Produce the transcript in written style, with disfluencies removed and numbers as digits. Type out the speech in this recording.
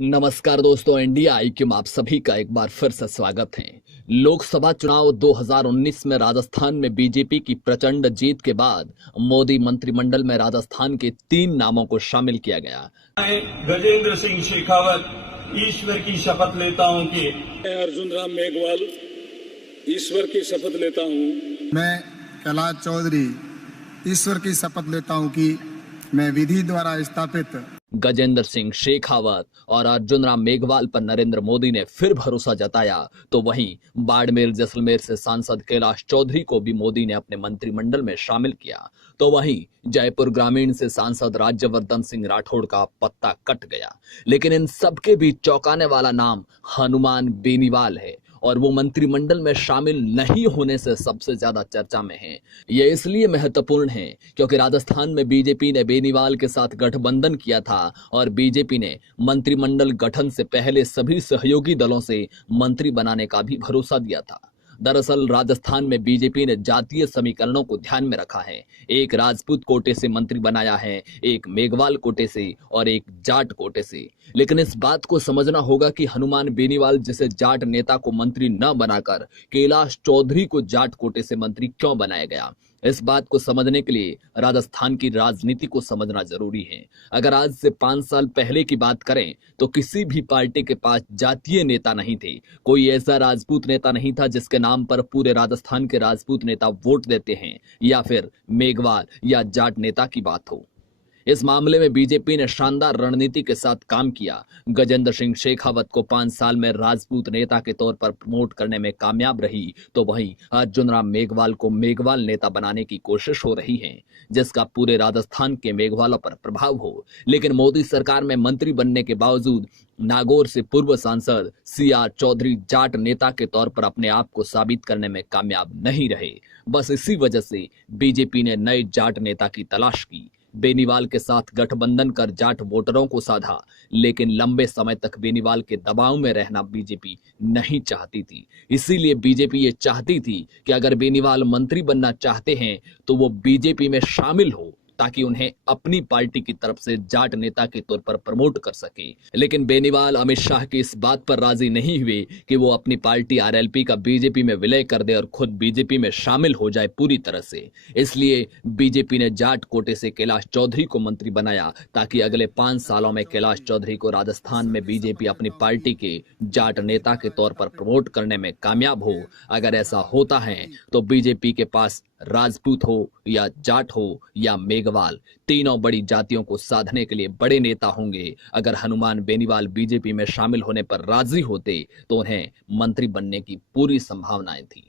नमस्कार दोस्तों, India IQ में आप सभी का एक बार फिर से स्वागत है। लोकसभा चुनाव 2019 में राजस्थान में बीजेपी की प्रचंड जीत के बाद मोदी मंत्रिमंडल में राजस्थान के 3 नामों को शामिल किया गया। मैं गजेंद्र सिंह शेखावत ईश्वर की शपथ लेता हूं कि मैं अर्जुन राम मेघवाल ईश्वर की शपथ लेता हूं। मैं कैलाश चौधरी ईश्वर की शपथ लेता हूं कि मैं विधि द्वारा स्थापित गजेंद्र सिंह शेखावत और अर्जुन राम मेघवाल पर नरेंद्र मोदी ने फिर भरोसा जताया, तो वहीं बाड़मेर जैसलमेर से सांसद कैलाश चौधरी को भी मोदी ने अपने मंत्रिमंडल में शामिल किया। तो वहीं जयपुर ग्रामीण से सांसद राज्यवर्धन सिंह राठौड़ का पत्ता कट गया। लेकिन इन सबके बीच चौंकाने वाला नाम हनुमान बेनीवाल है और वो मंत्रिमंडल में शामिल नहीं होने से सबसे ज्यादा चर्चा में है। ये इसलिए महत्वपूर्ण है क्योंकि राजस्थान में बीजेपी ने बेनीवाल के साथ गठबंधन किया था और बीजेपी ने मंत्रिमंडल गठन से पहले सभी सहयोगी दलों से मंत्री बनाने का भी भरोसा दिया था। दरअसल राजस्थान में बीजेपी ने जातीय समीकरणों को ध्यान में रखा है। एक राजपूत कोटे से मंत्री बनाया है, एक मेघवाल कोटे से और एक जाट कोटे से। लेकिन इस बात को समझना होगा कि हनुमान बेनीवाल जैसे जाट नेता को मंत्री न बनाकर कैलाश चौधरी को जाट कोटे से मंत्री क्यों बनाया गया। इस बात को समझने के लिए राजस्थान की राजनीति को समझना जरूरी है। अगर आज से 5 साल पहले की बात करें तो किसी भी पार्टी के पास जातीय नेता नहीं थे। कोई ऐसा राजपूत नेता नहीं था जिसके नाम पर पूरे राजस्थान के राजपूत नेता वोट देते हैं, या फिर मेघवाल या जाट नेता की बात हो। इस मामले में बीजेपी ने शानदार रणनीति के साथ काम किया। गजेंद्र सिंह शेखावत को 5 साल में राजपूत नेता के तौर पर प्रमोट करने में कामयाब रही, तो वहीं अर्जुन राम मेघवाल को मेघवाल नेता बनाने की कोशिश हो रही है, जिसका पूरे राजस्थान के मेघवालों पर प्रभाव हो। लेकिन मोदी सरकार में मंत्री बनने के बावजूद नागौर से पूर्व सांसद CR चौधरी जाट नेता के तौर पर अपने आप को साबित करने में कामयाब नहीं रहे। बस इसी वजह से बीजेपी ने नए जाट नेता की तलाश की। बेनीवाल के साथ गठबंधन कर जाट वोटरों को साधा, लेकिन लंबे समय तक बेनीवाल के दबाव में रहना बीजेपी नहीं चाहती थी। इसीलिए बीजेपी ये चाहती थी कि अगर बेनीवाल मंत्री बनना चाहते हैं तो वो बीजेपी में शामिल हो, ताकि उन्हें अपनी पार्टी की तरफ से जाट नेता के तौर पर प्रमोट कर सके। लेकिन बेनीवाल अमित शाह की इस बात पर राजी नहीं हुए कि वो अपनी पार्टी RLP का बीजेपी में विलय कर दे और खुद बीजेपी में शामिल हो जाए पूरी तरह से। इसलिए बीजेपी ने जाट कोटे से कैलाश चौधरी को मंत्री बनाया, ताकि अगले 5 सालों में कैलाश चौधरी को राजस्थान में बीजेपी अपनी पार्टी के जाट नेता के तौर पर प्रमोट करने में कामयाब हो। अगर ऐसा होता है तो बीजेपी के पास राजपूत हो या जाट हो या मेघवाल, तीनों बड़ी जातियों को साधने के लिए बड़े नेता होंगे। अगर हनुमान बेनीवाल बीजेपी में शामिल होने पर राजी होते तो उन्हें मंत्री बनने की पूरी संभावनाएं थी।